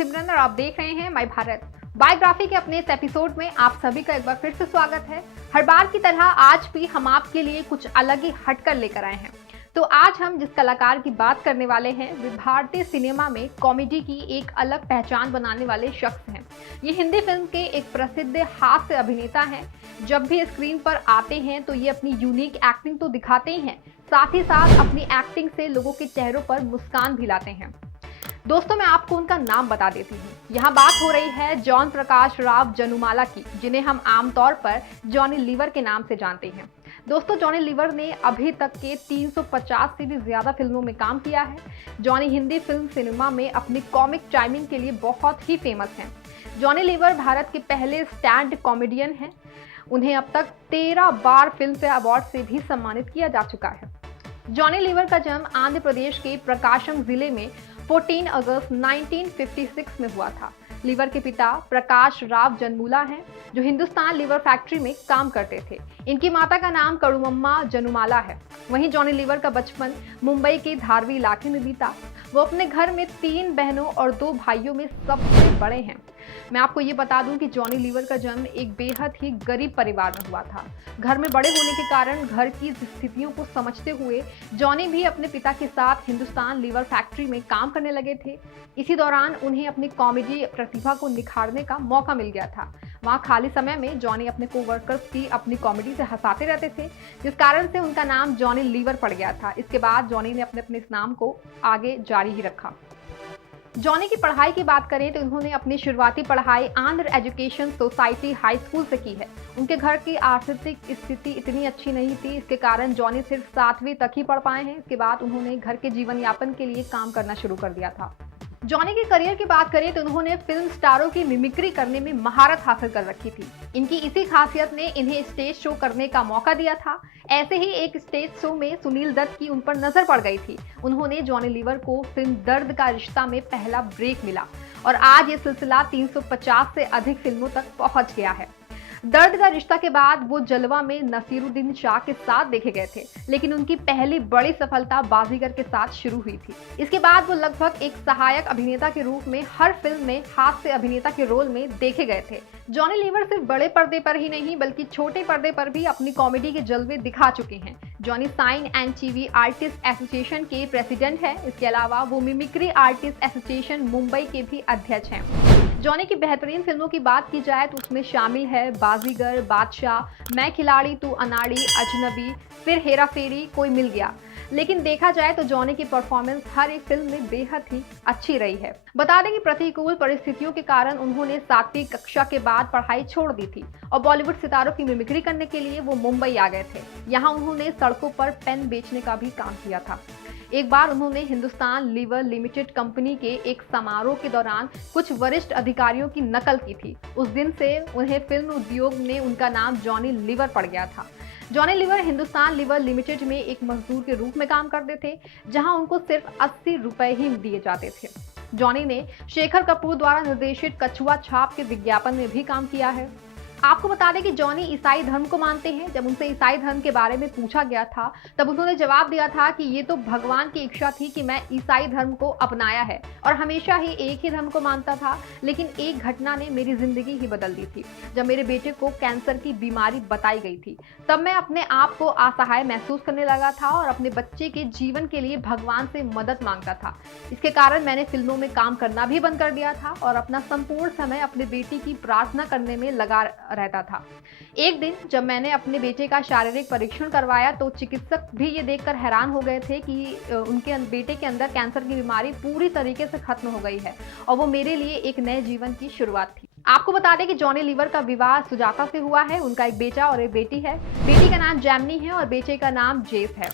सिमरन और आप देख रहे हैं माय भारत। बायोग्राफी के अपने इस एपिसोड में आप सभी का एक बार फिर से स्वागत है। हर बार की तरह आज भी हम आपके लिए कुछ अलग ही हटकर लेकर आए हैं। तो आज हम जिस कलाकार की बात करने वाले हैं वे भारतीय सिनेमा में कॉमेडी की एक अलग पहचान बनाने वाले शख्स हैं। ये हिंदी फिल्म के एक प्रसिद्ध हास्य अभिनेता हैं। जब भी स्क्रीन पर आते हैं तो ये अपनी यूनिक एक्टिंग तो दिखाते ही हैं, साथ ही साथ अपनी एक्टिंग से लोगों के चेहरों पर मुस्कान भी लाते हैं। दोस्तों, मैं आपको उनका नाम बता देती हूँ। यहाँ बात हो रही है जॉन प्रकाश राव जनुमाला की, जिन्हें हम आमतौर पर जॉनी लीवर के नाम से जानते हैं। दोस्तों, जॉनी लीवर ने अभी तक के 350 से भी ज्यादा फिल्मों में काम किया है। जॉनी हिंदी फिल्म सिनेमा में अपनी कॉमिक टाइमिंग के लिए बहुत ही फेमस हैं। जॉनी लीवर भारत के पहले स्टैंड कॉमेडियन हैं। उन्हें अब तक 13 बार फिल्म फेयर अवार्ड से भी सम्मानित किया जा चुका है। जॉनी लीवर का जन्म आंध्र प्रदेश के प्रकाशम जिले में 14 अगस्त 1956 में हुआ था। लीवर के पिता प्रकाश राव जन्मूला हैं, जो हिंदुस्तान लीवर फैक्ट्री में काम करते थे। इनकी माता का नाम कड़ुमम्मा जनुमाला है। वहीं जॉनी लीवर का बचपन मुंबई के धारवी इलाके में बीता। वो अपने घर में 3 बहनों और 2 भाइयों में सबसे बड़े हैं। मैं आपको ये बता दूं कि जॉनी लीवर का जन्म एक बेहद ही गरीब परिवार में हुआ था। घर में बड़े होने के कारण घर की स्थितियों को समझते हुए जॉनी भी अपने पिता के साथ हिंदुस्तान लीवर फैक्ट्री में काम करने लगे थे। इसी दौरान उन्हें अपनी कॉमेडी प्रतिभा को निखारने का मौका मिल गया था। वहाँ खाली समय में जॉनी अपने कोवर्कर्स की अपनी कॉमेडी से हंसाते रहते थे, जिस कारण से उनका नाम जॉनी लीवर पड़ गया था। इसके बाद जॉनी ने अपने इस नाम को आगे जारी ही रखा। जॉनी की पढ़ाई की बात करें तो उन्होंने अपनी शुरुआती पढ़ाई Andhra education society high school से की है। उनके घर की आर्थिक स्थिति इतनी अच्छी नहीं थी, इसके कारण जॉनी सिर्फ 7वीं तक ही पढ़ पाए हैं। इसके बाद उन्होंने घर के जीवन यापन के लिए काम करना शुरू कर दिया था। जॉनी के करियर की बात करें तो उन्होंने फिल्म स्टारों की मिमिक्री करने में महारत हासिल कर रखी थी। इनकी इसी खासियत ने इन्हें स्टेज शो करने का मौका दिया था। ऐसे ही एक स्टेज शो में सुनील दत्त की उन पर नजर पड़ गई थी। उन्होंने जॉनी लीवर को फिल्म दर्द का रिश्ता में पहला ब्रेक मिला और आज ये सिलसिला 350 से अधिक फिल्मों तक पहुंच गया है। दर्द का रिश्ता के बाद वो जलवा में नसीरुद्दीन शाह के साथ देखे गए थे, लेकिन उनकी पहली बड़ी सफलता बाजीगर के साथ शुरू हुई थी। इसके बाद वो लगभग एक सहायक अभिनेता के रूप में हर फिल्म में हास्य अभिनेता के रोल में देखे गए थे। जॉनी लीवर सिर्फ बड़े पर्दे पर ही नहीं बल्कि छोटे पर्दे पर भी अपनी कॉमेडी के जलवे दिखा चुके हैं। Johnny cine and TV artist association के प्रेसिडेंट हैं। इसके अलावा वो मिमिक्री आर्टिस्ट एसोसिएशन मुंबई के भी अध्यक्ष हैं। जॉनी की बेहतरीन फिल्मों की बात की जाए तो उसमें शामिल है बाजीगर, बादशाह, मैं खिलाड़ी तू अनाड़ी, अजनबी, फिर हेरा फेरी, कोई मिल गया। लेकिन देखा जाए तो जॉनी की परफॉर्मेंस हर एक फिल्म में बेहद ही अच्छी रही है। बता दें कि प्रतिकूल परिस्थितियों के कारण उन्होंने 7वीं कक्षा के बाद पढ़ाई छोड़ दी थी और बॉलीवुड सितारों की मिमिक्री करने के लिए वो मुंबई आ गए थे। यहाँ उन्होंने सड़कों पर पेन बेचने का भी काम किया था। एक बार उन्होंने हिंदुस्तान लीवर लिमिटेड कंपनी के एक समारोह के दौरान कुछ वरिष्ठ अधिकारियों की नकल की थी। उस दिन से उन्हें फिल्म उद्योग में उनका नाम जॉनी लीवर पड़ गया था। जॉनी लीवर हिंदुस्तान लीवर लिमिटेड में एक मजदूर के रूप में काम करते थे, जहां उनको सिर्फ 80 रुपए ही दिए जाते थे। जॉनी ने शेखर कपूर द्वारा निर्देशित कछुआ छाप के विज्ञापन में भी काम किया है। आपको बता दें कि जॉनी ईसाई धर्म को मानते हैं। जब उनसे ईसाई धर्म के बारे में पूछा गया था तब उन्होंने जवाब दिया था कि ये तो भगवान की इच्छा थी कि मैं ईसाई धर्म को अपनाया है और हमेशा ही एक ही धर्म को मानता था, लेकिन एक घटना ने मेरी जिंदगी ही बदल दी थी। जब मेरे बेटे को कैंसर की बीमारी बताई गई थी तब मैं अपने आप को असहाय महसूस करने लगा था और अपने बच्चे के जीवन के लिए भगवान से मदद मांगता था। इसके कारण मैंने फिल्मों में काम करना भी बंद कर दिया था और अपना संपूर्ण समय अपने बेटे की प्रार्थना करने में लगा रहता था। एक दिन जब मैंने अपने बेटे का शारीरिक परीक्षण करवाया तो चिकित्सक भी ये देखकर हैरान हो गए थे कि उनके बेटे के अंदर कैंसर की बीमारी पूरी तरीके से खत्म हो गई है और वो मेरे लिए एक नए जीवन की शुरुआत थी। आपको बता दें कि जॉनी लीवर का विवाह सुजाता से हुआ है। उनका एक बेटा और एक बेटी है। बेटी का नाम जैमनी है और बेटे का नाम जेस है।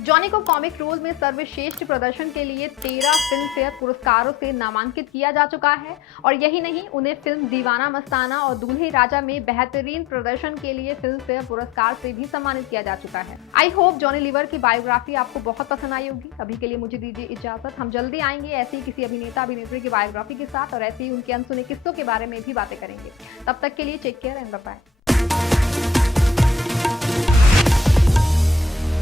जॉनी को कॉमिक रोल में सर्वश्रेष्ठ प्रदर्शन के लिए 13 फिल्म फेयर पुरस्कारों से नामांकित किया जा चुका है और यही नहीं, उन्हें फिल्म दीवाना मस्ताना और दूल्हे राजा में बेहतरीन प्रदर्शन के लिए फिल्म फेयर पुरस्कार से भी सम्मानित किया जा चुका है। आई होप जॉनी लीवर की बायोग्राफी आपको बहुत पसंद आई होगी। अभी के लिए मुझे दीजिए इजाजत। हम जल्दी आएंगे ऐसे ही किसी अभिनेता अभिनेत्री की बायोग्राफी के साथ और ऐसे ही उनके अनसुने किस्सों के बारे में भी बातें करेंगे। तब तक के लिए take care and bye bye.